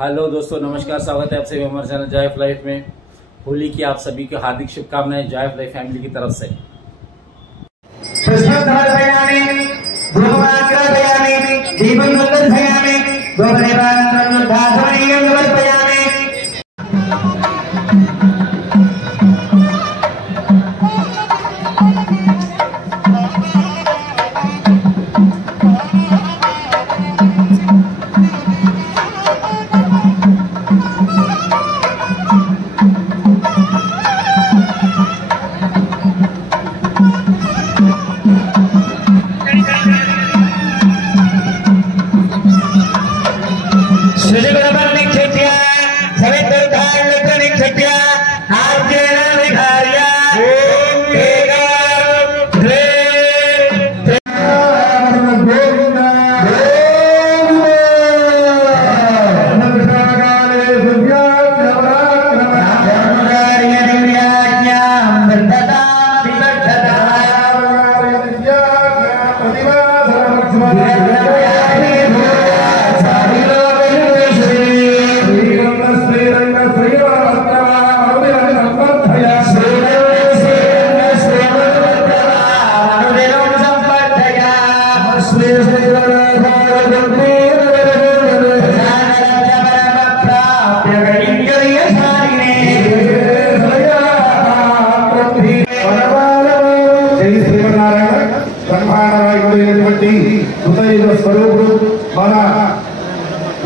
Hello दोस्तों, नमस्कार। स्वागत है आप सभी हमारे चैनल जॉय ऑफ लाइफ में। होली की आप सभी को हार्दिक शुभकामनाएं जॉय ऑफ लाइफ फैमिली की तरफ से।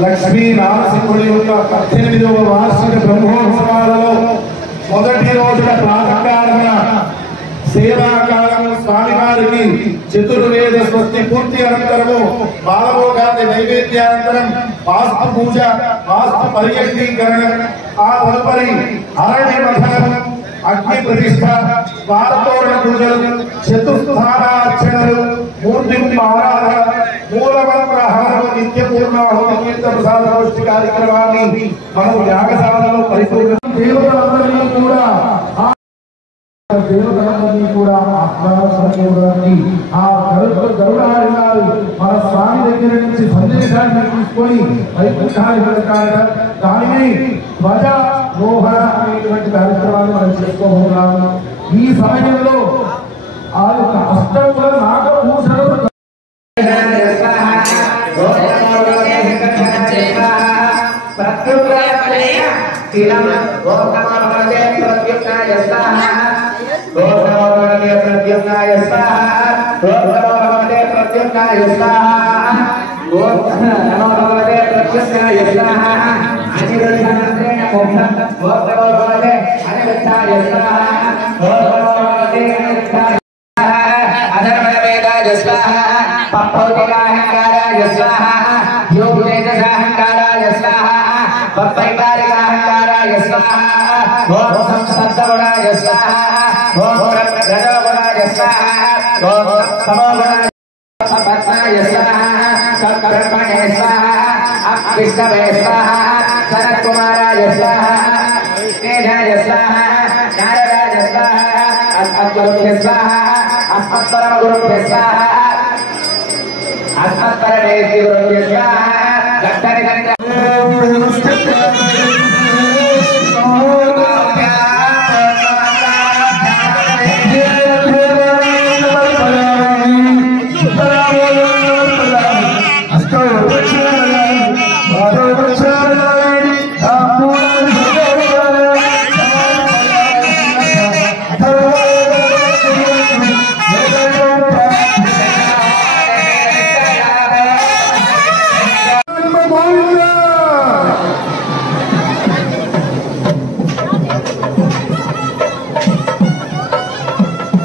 లక్ష్మీ నారసింహుడి యొక్క 18వ వార్షిక బ్రహ్మోత్సవాలలో మొదటి రోజున ప్రాతకాలన సేవాకాలం స్వామివారికి చతుర్వేద స్వస్తి పూర్తి అనంతరము బాలభోగాది నైవేద్యానంతరం వాస్తు పూజ, వాస్తు పర్యవేక్షీకరణ, ఆ తదుపరి అరణ్య మథనం, అగ్ని ప్రతిష్ఠ, ద్వారతోరణ పూజలు, చతుస్థానార్చనలు, మూర్తి ఆరాధన, మూలమంత్ర హవనం, నిత్య పూర్ణాహుతి, తీర్థ ప్రసాద గోష్ఠి కార్యక్రమాన్ని మనం యాగశాలలో పరిపూర్ణ దేవతలందరినీ కూడా ఆహ్వానించడానికి ఆ గరుడాలు మన స్వామి దగ్గర నుంచి సందేశాన్ని తీసుకొని వైకుంఠాన్ని వెళ్తారట. దానిని ధ్వజ రోహణ అనేటువంటి కార్యక్రమాన్ని మనం చేసుకోబోతున్నాము. ఈ సమయంలో ఆ యొక్క అష్టముల నాగభూషణుడు सनत कुमाराय स्वाहा, कृष्णेशाय स्वाहा, नारदाय स्वाहा, अस्मद्गुरुभ्यः स्वाहा, अस्मत्परमगुरुभ्यः स्वाहा, अस्मत्परमेश्वरगुरुभ्यः स्वाहा। दत्तनि दत्त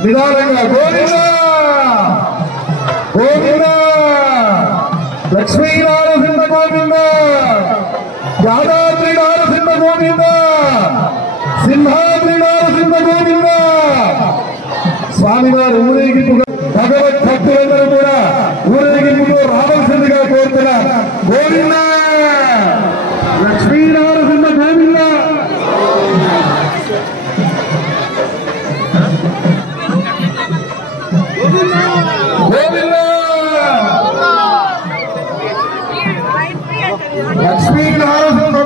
నిదానంగా గోవింద గోవింద, లక్ష్మీ నారసింహ గోవింద, యాదాద్రి నారసింహ గోవింద, సింహాద్రి నారసింహ గోవింద. స్వామివారి ఊరేగింపుగా భగవత్ భక్తులందరూ కూడా ఊరేగింపులో రావాల్సిందిగా కోరుతున్నారు. గోవింద, లక్ష్మీ నారసింహ గోవింద. లక్ష్మీనారాయణ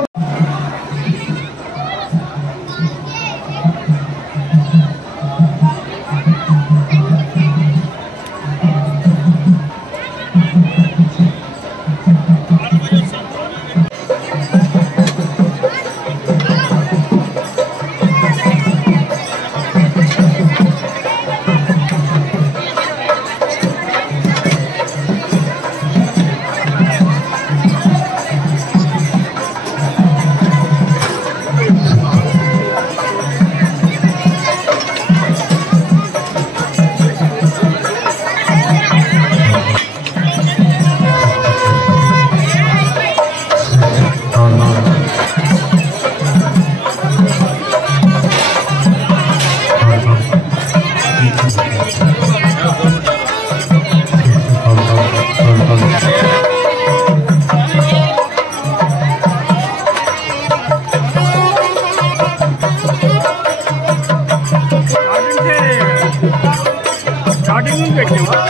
स्टार्टिंग में